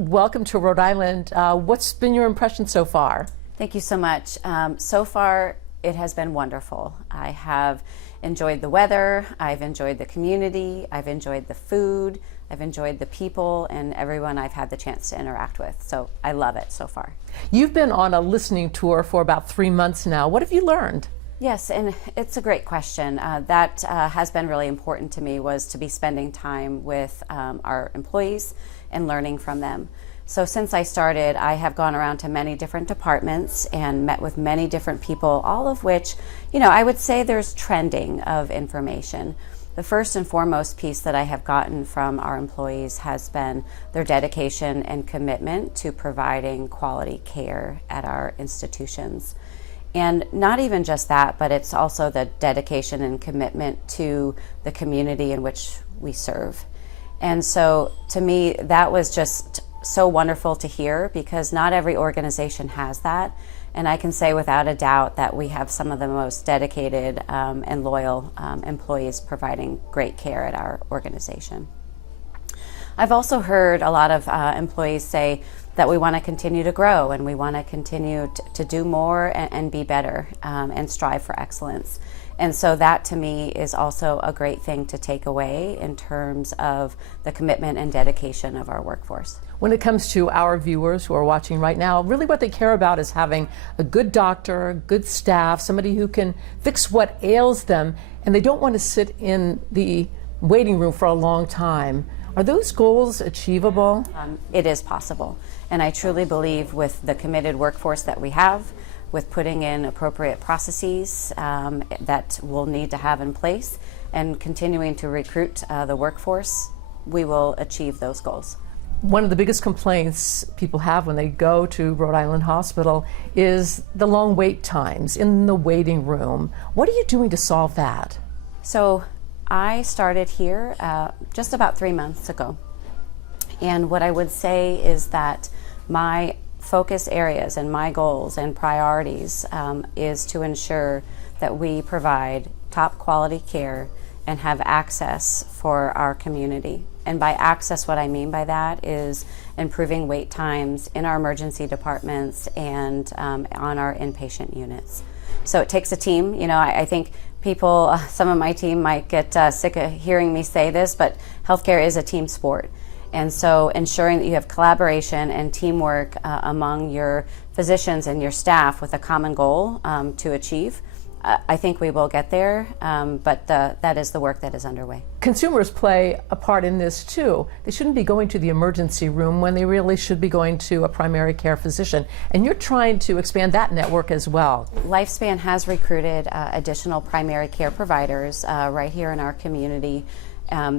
Welcome to Rhode Island. What's been your impression so far? Thank you so much. So far, it has been wonderful. I have enjoyed the weather, I've enjoyed the community, I've enjoyed the food, I've enjoyed the people and everyone I've had the chance to interact with. So I love it so far. You've been on a listening tour for about 3 months now. What have you learned? Yes, and it's a great question. That has been really important to me, was to be spending time with our employees and learning from them. So since I started, I have gone around to many different departments and met with many different people, all of which, I would say there's trending of information. The first and foremost piece that I have gotten from our employees has been their dedication and commitment to providing quality care at our institutions. And not even just that, but it's also the dedication and commitment to the community in which we serve. And so to me, that was just so wonderful to hear, because not every organization has that. And I can say without a doubt that we have some of the most dedicated and loyal employees providing great care at our organization. I've also heard a lot of employees say that we want to continue to grow and we want to continue to do more and be better and strive for excellence. And so that to me is also a great thing to take away in terms of the commitment and dedication of our workforce. When it comes to our viewers who are watching right now, really what they care about is having a good doctor, good staff, somebody who can fix what ails them, and they don't want to sit in the waiting room for a long time. Are those goals achievable? It is possible. And I truly believe with the committed workforce that we have, with putting in appropriate processes that we'll need to have in place and continuing to recruit the workforce, we will achieve those goals. One of the biggest complaints people have when they go to Rhode Island Hospital is the long wait times in the waiting room. What are you doing to solve that? So I started here just about 3 months ago. And what I would say is that my focus areas and my goals and priorities is to ensure that we provide top quality care and have access for our community. And by access, what I mean by that is improving wait times in our emergency departments and on our inpatient units. So it takes a team. I think people, some of my team might get sick of hearing me say this, but healthcare is a team sport. And so ensuring that you have collaboration and teamwork among your physicians and your staff with a common goal to achieve, I think we will get there, but that is the work that is underway. Consumers play a part in this too. They shouldn't be going to the emergency room when they really should be going to a primary care physician. And you're trying to expand that network as well. Lifespan has recruited additional primary care providers right here in our community.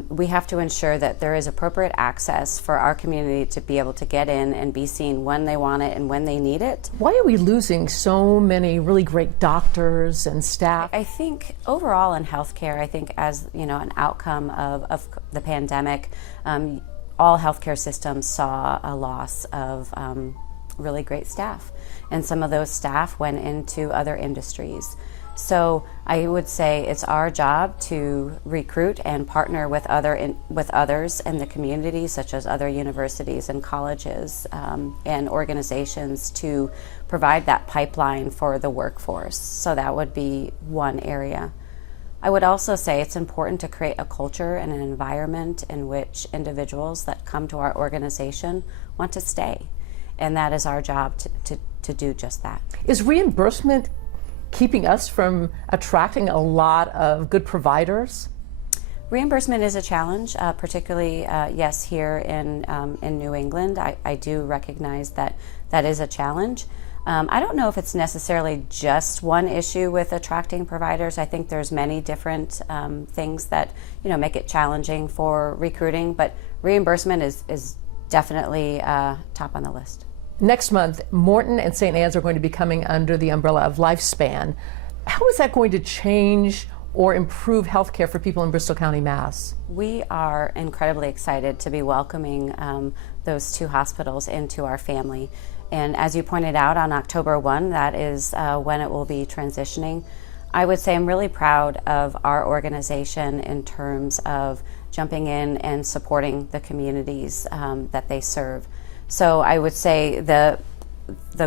We have to ensure that there is appropriate access for our community to be able to get in and be seen when they want it and when they need it. Why are we losing so many really great doctors and staff? I think overall in healthcare, I think as an outcome of the pandemic, all healthcare systems saw a loss of really great staff. And some of those staff went into other industries. So I would say it's our job to recruit and partner with others in the community, such as other universities and colleges and organizations, to provide that pipeline for the workforce. So that would be one area. I would also say it's important to create a culture and an environment in which individuals that come to our organization want to stay. And that is our job to do just that. Is reimbursement keeping us from attracting a lot of good providers? Reimbursement is a challenge, particularly, yes, here in New England. I do recognize that is a challenge. I don't know if it's necessarily just one issue with attracting providers. I think there's many different things that make it challenging for recruiting, but reimbursement is definitely top on the list. Next month, Morton and St. Anne's are going to be coming under the umbrella of Lifespan. How is that going to change or improve healthcare for people in Bristol County, Mass? We are incredibly excited to be welcoming those two hospitals into our family. And as you pointed out, on October 1, that is when it will be transitioning. I would say I'm really proud of our organization in terms of jumping in and supporting the communities that they serve. So I would say the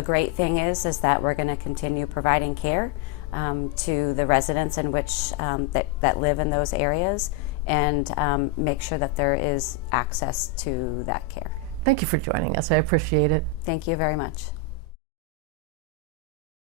great thing is that we're going to continue providing care to the residents in which that live in those areas, and make sure that there is access to that care. Thank you for joining us. I appreciate it. Thank you very much.